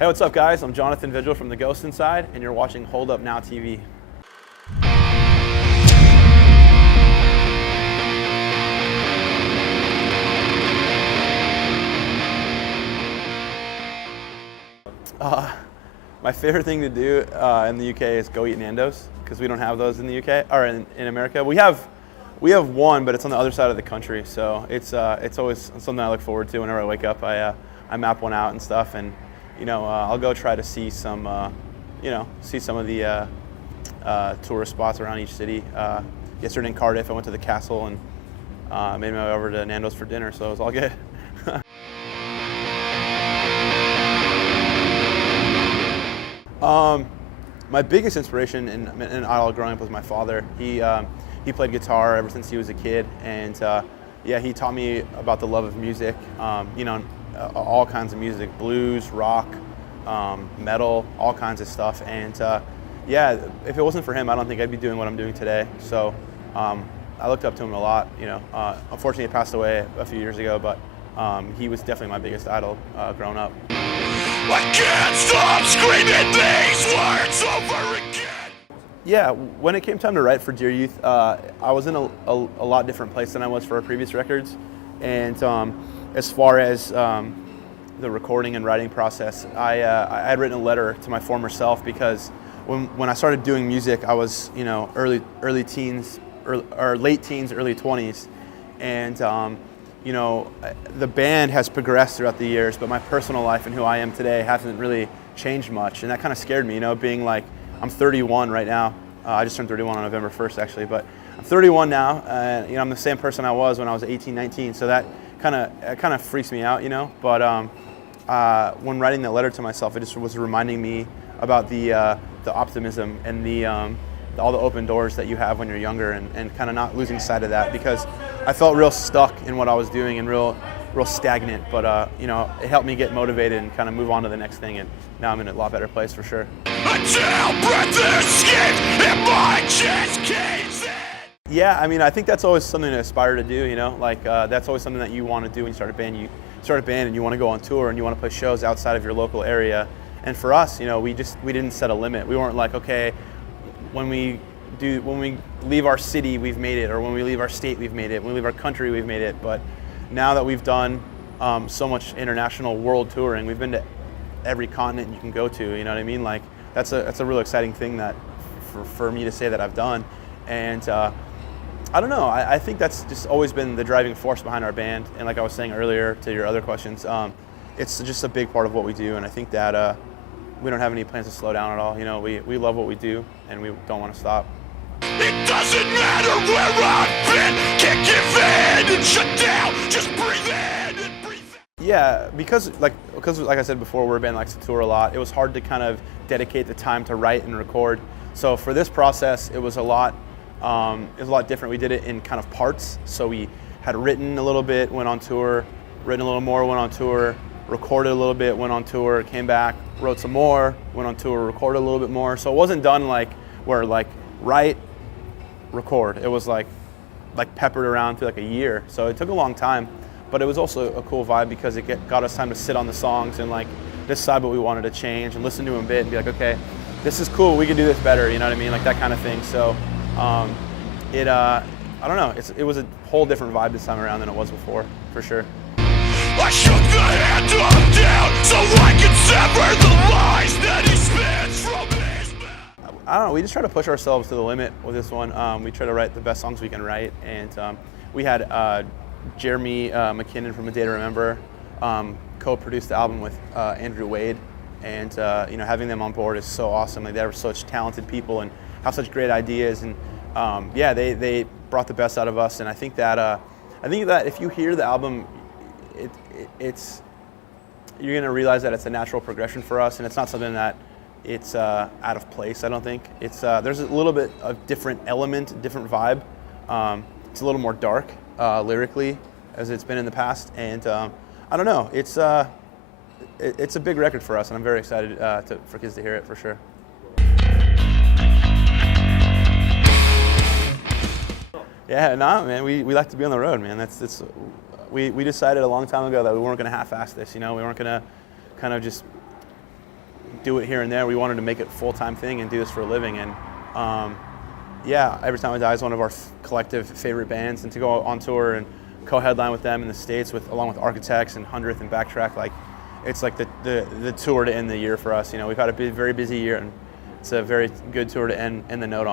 Hey, what's up, guys? I'm Jonathan Vigil from The Ghost Inside, and you're watching Hold Up Now TV. My favorite thing to do in the UK is go eat Nando's, because we don't have those in the UK or in America. We have one, but it's on the other side of the country, so it's always something I look forward to whenever I wake up. I map one out and stuff, and I'll go try to see some of the tourist spots around each city. Yesterday in Cardiff, I went to the castle and made my way over to Nando's for dinner, so it was all good. My biggest inspiration in idol growing up was my father. He played guitar ever since he was a kid, and he taught me about the love of music. All kinds of music: blues, rock, metal, all kinds of stuff. And if it wasn't for him, I don't think I'd be doing what I'm doing today. So I looked up to him a lot. Unfortunately, he passed away a few years ago, but he was definitely my biggest idol growing up. I can't stop screaming these words over again. Yeah, when it came time to write for Dear Youth, I was in a lot different place than I was for our previous records. And as far as the recording and writing process, I had written a letter to my former self, because when I started doing music, I was early teens or late teens, early 20s, and the band has progressed throughout the years, but my personal life and who I am today hasn't really changed much, and that kind of scared me. Being like, I'm 31 right now. I just turned 31 on November 1st, actually, but I'm 31 now, and I'm the same person I was when I was 18, 19. So that kind of freaks me out, But when writing that letter to myself, it just was reminding me about the optimism and all the open doors that you have when you're younger, and kind of not losing sight of that, because I felt real stuck in what I was doing and real stagnant. But it helped me get motivated and kind of move on to the next thing, and now I'm in a lot better place for sure. Until breath escapes and my chest caves in. Yeah, I think that's always something to aspire to do, that's always something that you want to do when you start a band. You start a band and you want to go on tour and you want to play shows outside of your local area. And for us, we didn't set a limit. We weren't like, okay, when we leave our city, we've made it, or when we leave our state, we've made it, when we leave our country, we've made it. But now that we've done so much international world touring, we've been to every continent you can go to, you know what I mean? Like, that's a real exciting thing that for me to say that I've done. And I don't know, I think that's just always been the driving force behind our band. And like I was saying earlier to your other questions, it's just a big part of what we do, and I think that we don't have any plans to slow down at all. We love what we do, and we don't want to stop. It doesn't matter where I've been, can't give in and shut down, just breathe in and breathe out. Yeah, because like I said before, we're a band that likes to tour a lot. It was hard to kind of dedicate the time to write and record. So for this process, it was a lot different. We did it in kind of parts. So we had written a little bit, went on tour, written a little more, went on tour, recorded a little bit, went on tour, came back, wrote some more, went on tour, recorded a little bit more. So it wasn't done where write, record. It was like peppered around through a year. So it took a long time, but it was also a cool vibe, because it got us time to sit on the songs and decide what we wanted to change and listen to them a bit and be like, okay, this is cool, we could do this better, you know what I mean? Like that kind of thing. So I don't know, it was a whole different vibe this time around than it was before, for sure. I shook the hand up down so I could sever the lies that he spits from his mouth. I don't know, we just try to push ourselves to the limit with this one. We try to write the best songs we can write, and we had Jeremy McKinnon from A Day to Remember co-produced the album with Andrew Wade, and having them on board is so awesome. They're such talented people and have such great ideas, and they brought the best out of us. And I think that if you hear the album, you're gonna realize that it's a natural progression for us, and it's not something that it's out of place. I don't think there's a little bit of different element, different vibe. It's a little more dark lyrically, as it's been in the past, and I don't know. It's a big record for us, and I'm very excited for kids to hear it for sure. Yeah, man. We like to be on the road, man. We decided a long time ago that we weren't going to half-ass this. We weren't going to kind of just do it here and there. We wanted to make it a full-time thing and do this for a living. And yeah, Every Time I Die is one of our collective favorite bands, and to go on tour and co-headline with them in the States along with Architects and 100th and Backtrack, like it's like the tour to end the year for us. You know, we've had a very busy year, and it's a very good tour to end the note on.